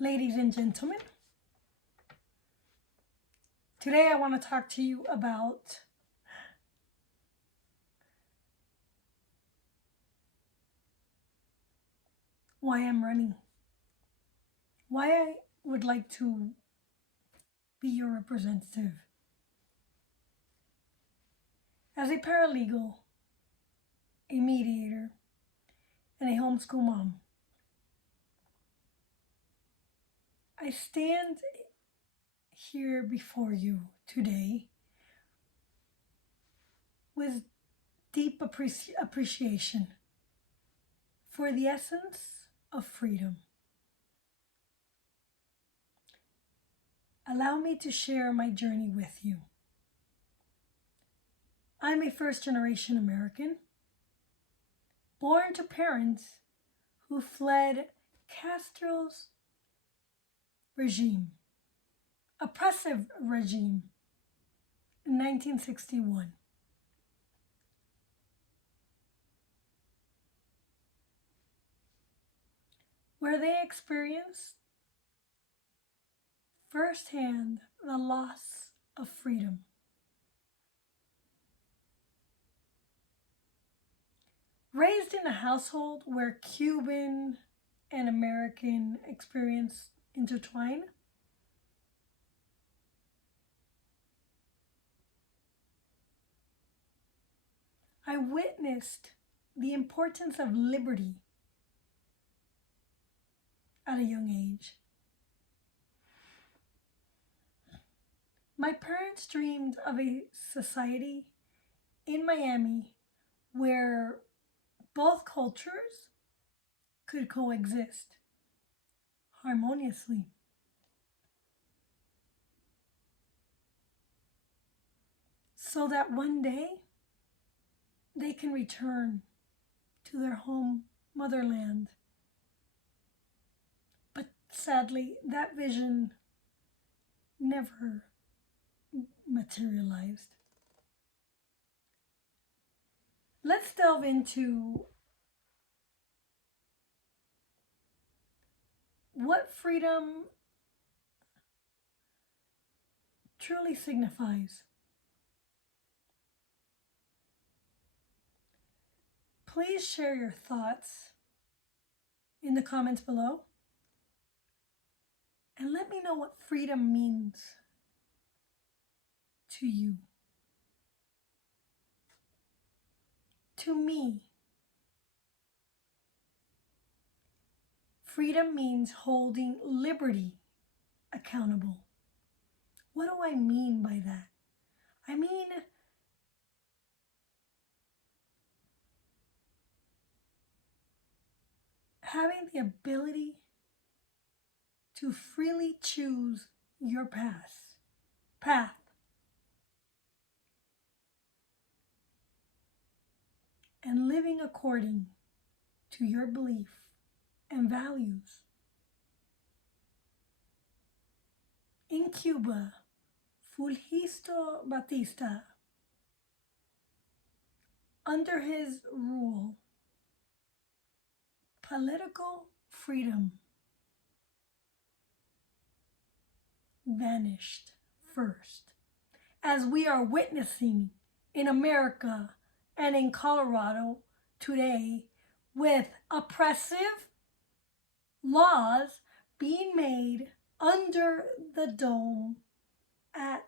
Ladies and gentlemen, today I want to talk to you about why I'm running, why I would like to be your representative. As a paralegal, a mediator, and a homeschool mom, I stand here before you today with deep appreciation for the essence of freedom. Allow me to share my journey with you. I'm a first-generation American, born to parents who fled Castro's regime, oppressive regime, in 1961. Where they experienced firsthand the loss of freedom. Raised in a household where Cuban and American experience intertwine, I witnessed the importance of liberty at a young age. My parents dreamed of a society in Miami where both cultures could coexist harmoniously. So that one day they can return to their home motherland. But sadly, that vision never materialized. Let's delve into what freedom truly signifies. Please share your thoughts in the comments below and let me know what freedom means to you. To me, freedom means holding liberty accountable. What do I mean by that? I mean having the ability to freely choose your path, and living according to your belief and values. In Cuba, Fulgisto Batista, under his rule, political freedom vanished first, as we are witnessing in America and in Colorado today, with oppressive laws being made under the dome at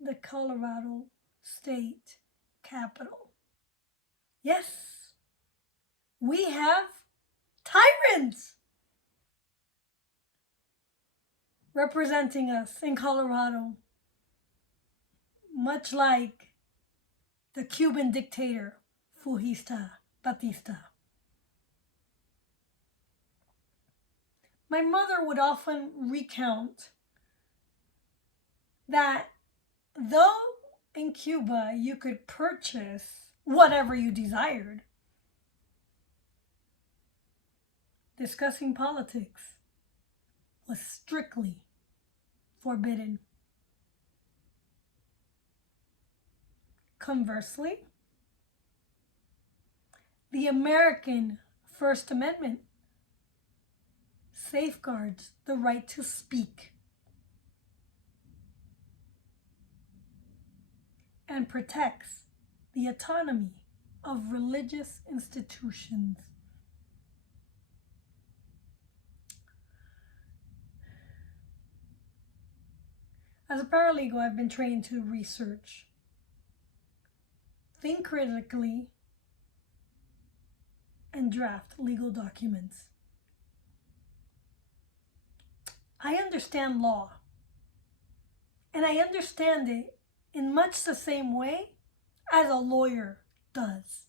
the Colorado State Capitol. Yes, we have tyrants representing us in Colorado, much like the Cuban dictator Fulgisto Batista. My mother would often recount that though in Cuba you could purchase whatever you desired, discussing politics was strictly forbidden. Conversely, the American First Amendment safeguards the right to speak and protects the autonomy of religious institutions. As a paralegal, I've been trained to research, think critically, and draft legal documents. I understand law, and I understand it in much the same way as a lawyer does.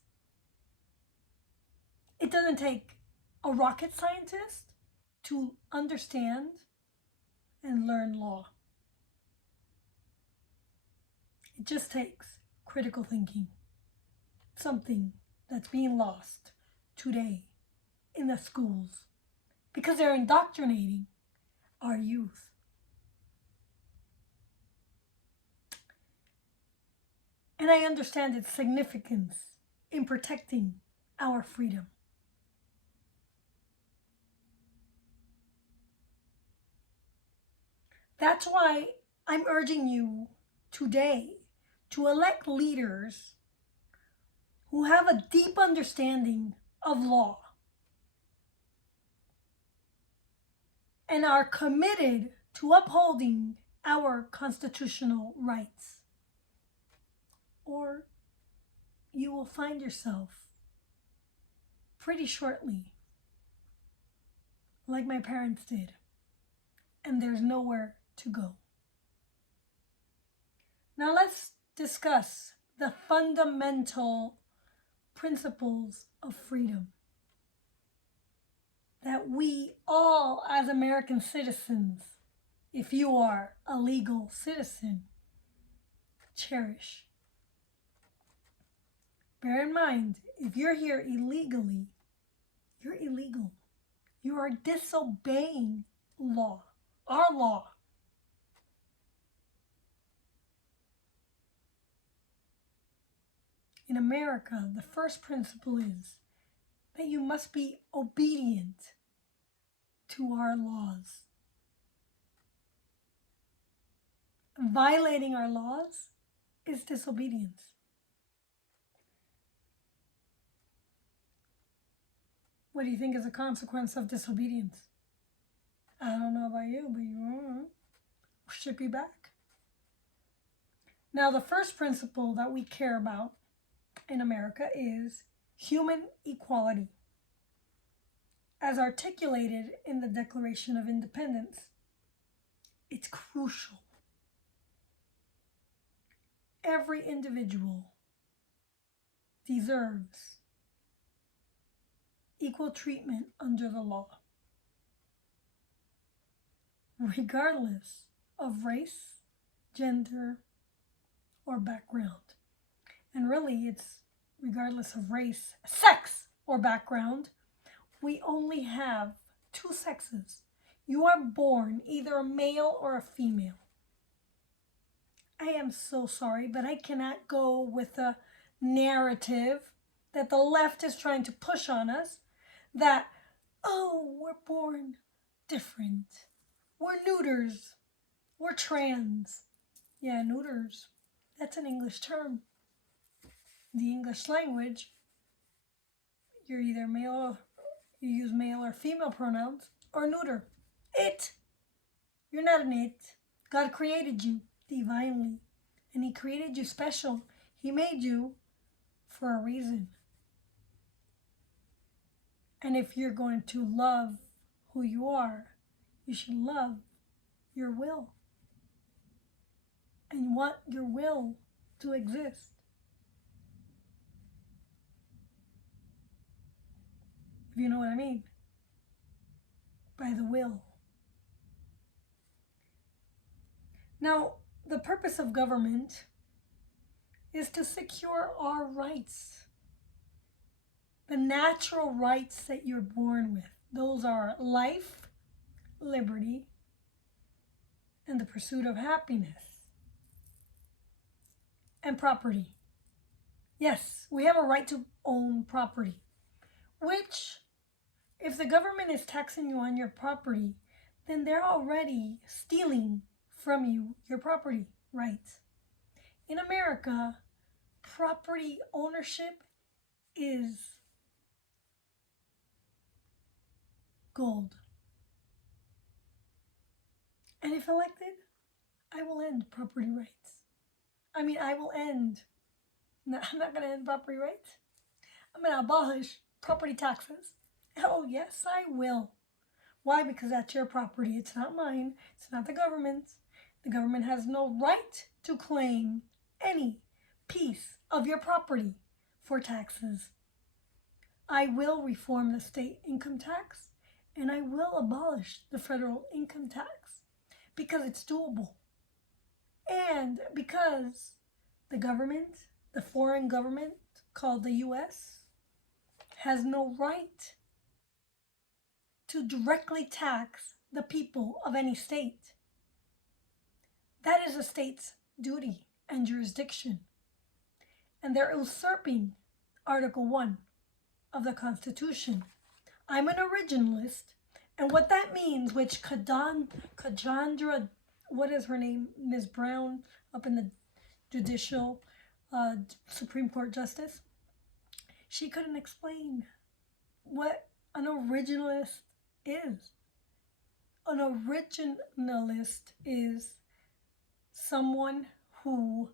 It doesn't take a rocket scientist to understand and learn law. It just takes critical thinking, something that's being lost today in the schools because they're indoctrinating our youth. And I understand its significance in protecting our freedom. That's why I'm urging you today to elect leaders who have a deep understanding of law and are committed to upholding our constitutional rights. Or you will find yourself pretty shortly like my parents did, and there's nowhere to go. Now let's discuss the fundamental principles of freedom that we all as American citizens, if you are a legal citizen, cherish. Bear in mind, if you're here illegally, you're illegal. You are disobeying law, our law. In America, the first principle is that you must be obedient to our laws. Violating our laws is disobedience. What do you think is a consequence of disobedience? I don't know about you, but you should be back. Now, the first principle that we care about in America is human equality, as articulated in the Declaration of Independence. It's crucial. Every individual deserves equal treatment under the law, regardless of race, gender, or background. And really, it's regardless of race, sex, or background. We only have two sexes. You are born either a male or a female. I am so sorry, but I cannot go with a narrative that the left is trying to push on us that, oh, we're born different. We're neuters. We're trans. Yeah, neuters. That's an English term. The English language, you're either male, you use male or female pronouns, or neuter. It. You're not an it. God created you divinely, and He created you special. He made you for a reason. And if you're going to love who you are, you should love your will and want your will to exist. If you know what I mean by the will. Now, the purpose of government is to secure our rights. The natural rights that you're born with. Those are life, liberty, and the pursuit of happiness. And property. Yes, we have a right to own property, which If the government is taxing you on your property, then they're already stealing from you your property rights. In America, property ownership is gold. And if elected, I will end property rights. I'm not going to end property rights. I'm going to abolish property taxes. Oh, yes, I will. Why? Because that's your property. It's not mine. It's not the government's. The government has no right to claim any piece of your property for taxes. I will reform the state income tax, and I will abolish the federal income tax because it's doable. And because the government, the foreign government called the US, has no right to directly tax the people of any state. That is a state's duty and jurisdiction. And they're usurping Article 1 of the Constitution. I'm an originalist, and what that means, which Cassandra, what is her name, Ms. Brown, up in the judicial Supreme Court justice, she couldn't explain what an originalist is. An originalist is someone who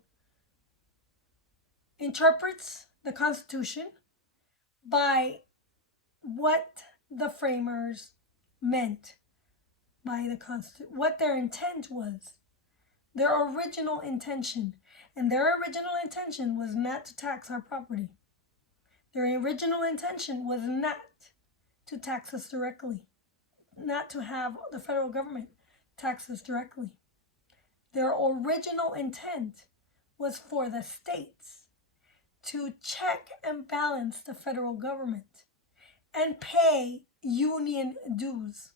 interprets the Constitution by what the framers meant by the Constitution, what their intent was, their original intention. And their original intention was not to tax our property. Their original intention was not to tax us directly, not to have the federal government tax us directly. Their original intent was for the states to check and balance the federal government and pay union dues,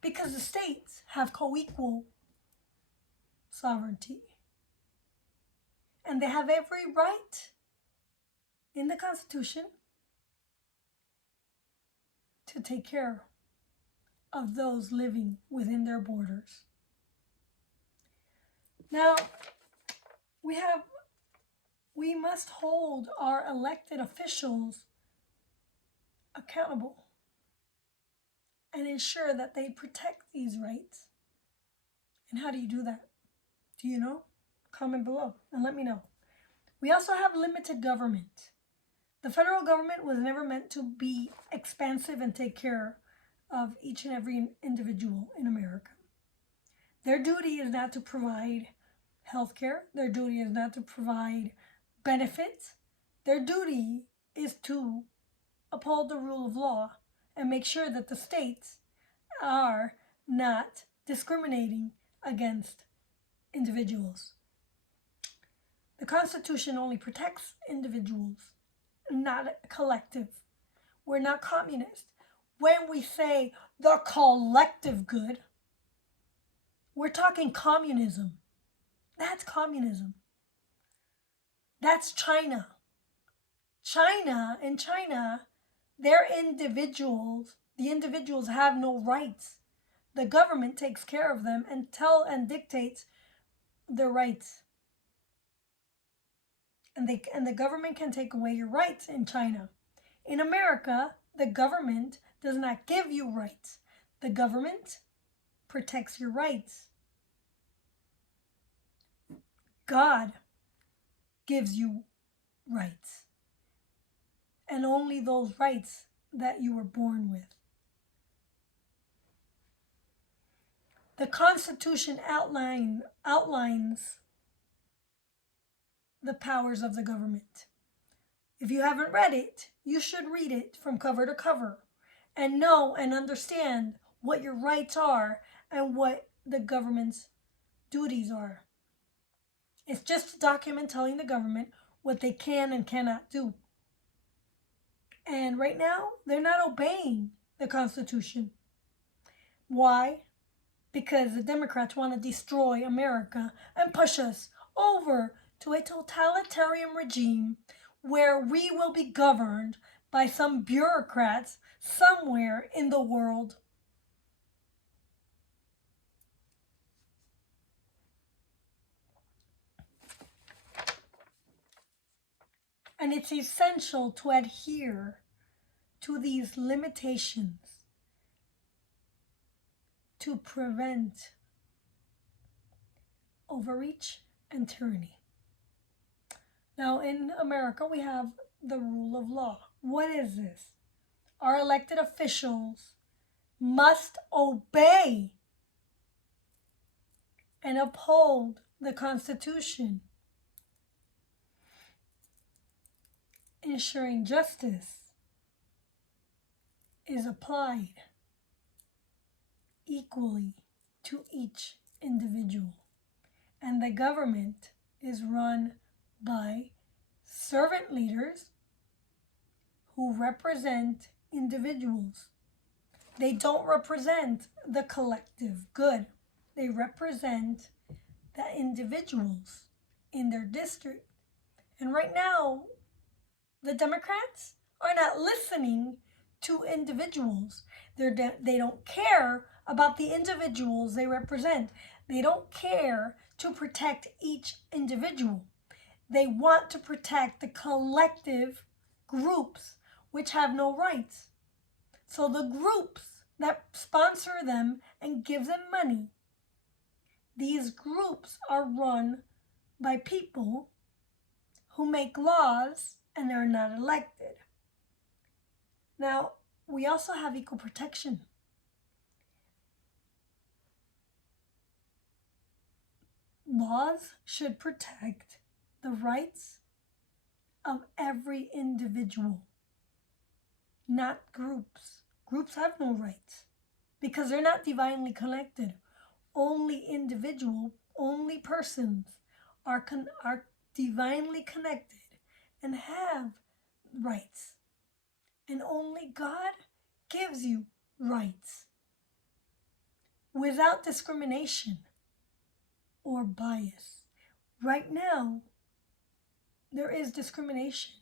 because the states have co-equal sovereignty. And they have every right in the Constitution to take care of those living within their borders. Now, we must hold our elected officials accountable and ensure that they protect these rights. And how do you do that? Do you know? Comment below and let me know. We also have limited government. The federal government was never meant to be expansive and take care of each and every individual in America. Their duty is not to provide health care. Their duty is not to provide benefits. Their duty is to uphold the rule of law and make sure that the states are not discriminating against individuals. The Constitution only protects individuals, not a collective. We're not communist. When we say the collective good, we're talking communism. That's communism. That's China. In China, they're individuals. The individuals have no rights. The government takes care of them and dictates their rights. And the government can take away your rights in China. In America, the government does not give you rights. The government protects your rights. God gives you rights. And only those rights that you were born with. The Constitution outlines the powers of the government. If you haven't read it, you should read it from cover to cover and know and understand what your rights are and what the government's duties are. It's just a document telling the government what they can and cannot do. And right now, they're not obeying the Constitution. Why? Because the Democrats want to destroy America and push us over to a totalitarian regime where we will be governed by some bureaucrats somewhere in the world. And it's essential to adhere to these limitations to prevent overreach and tyranny. Now, in America, we have the rule of law. What is this? Our elected officials must obey and uphold the Constitution, ensuring justice is applied equally to each individual. And the government is run by servant leaders who represent individuals. They don't represent the collective good. They represent the individuals in their district. And right now, the Democrats are not listening to individuals. They don't care about the individuals they represent. They don't care to protect each individual. They want to protect the collective groups which have no rights. So the groups that sponsor them and give them money, these groups are run by people who make laws and are not elected. Now, we also have equal protection. Laws should protect the rights of every individual, not groups. Groups have no rights because they're not divinely connected. Only persons are divinely connected and have rights. And only God gives you rights without discrimination or bias. Right now, there is discrimination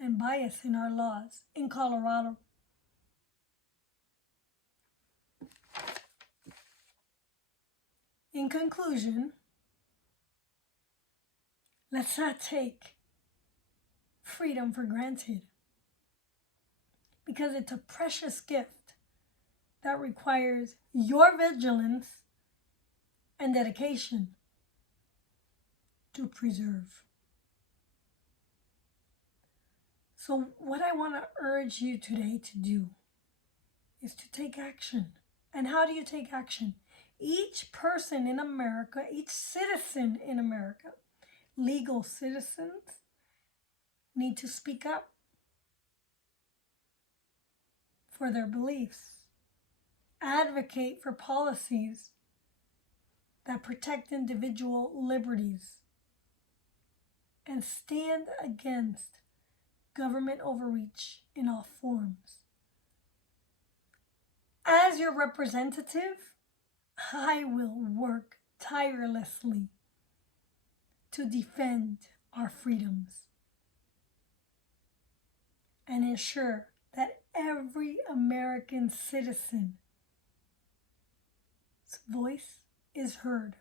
and bias in our laws in Colorado. In conclusion, let's not take freedom for granted because it's a precious gift that requires your vigilance and dedication to preserve. So what I want to urge you today to do is to take action. And how do you take action? Each person in America, each citizen in America, legal citizens, need to speak up for their beliefs, advocate for policies that protect individual liberties, and stand against government overreach in all forms. As your representative, I will work tirelessly to defend our freedoms and ensure that every American citizen's voice is heard.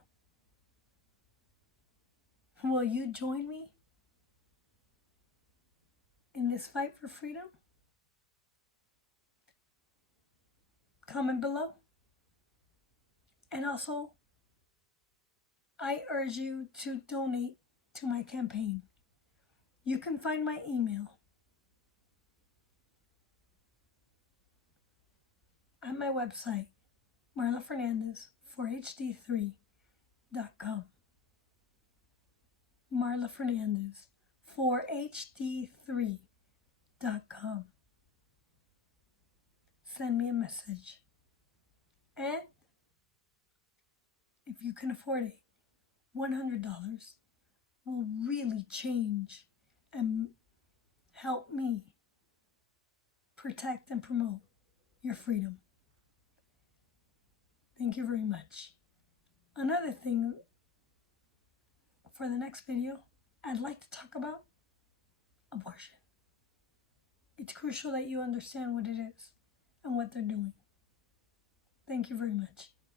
Will you join me in this fight for freedom? Comment below. And also, I urge you to donate to my campaign. You can find my email on my website, marlafernandez4hd3.com. marlafernandez4hd3.com. Send me a message. And if you can afford it, $100 will really change and help me protect and promote your freedom. Thank you very much. Another thing for the next video, I'd like to talk about abortion. it's crucial that you understand what it is and what they're doing. Thank you very much.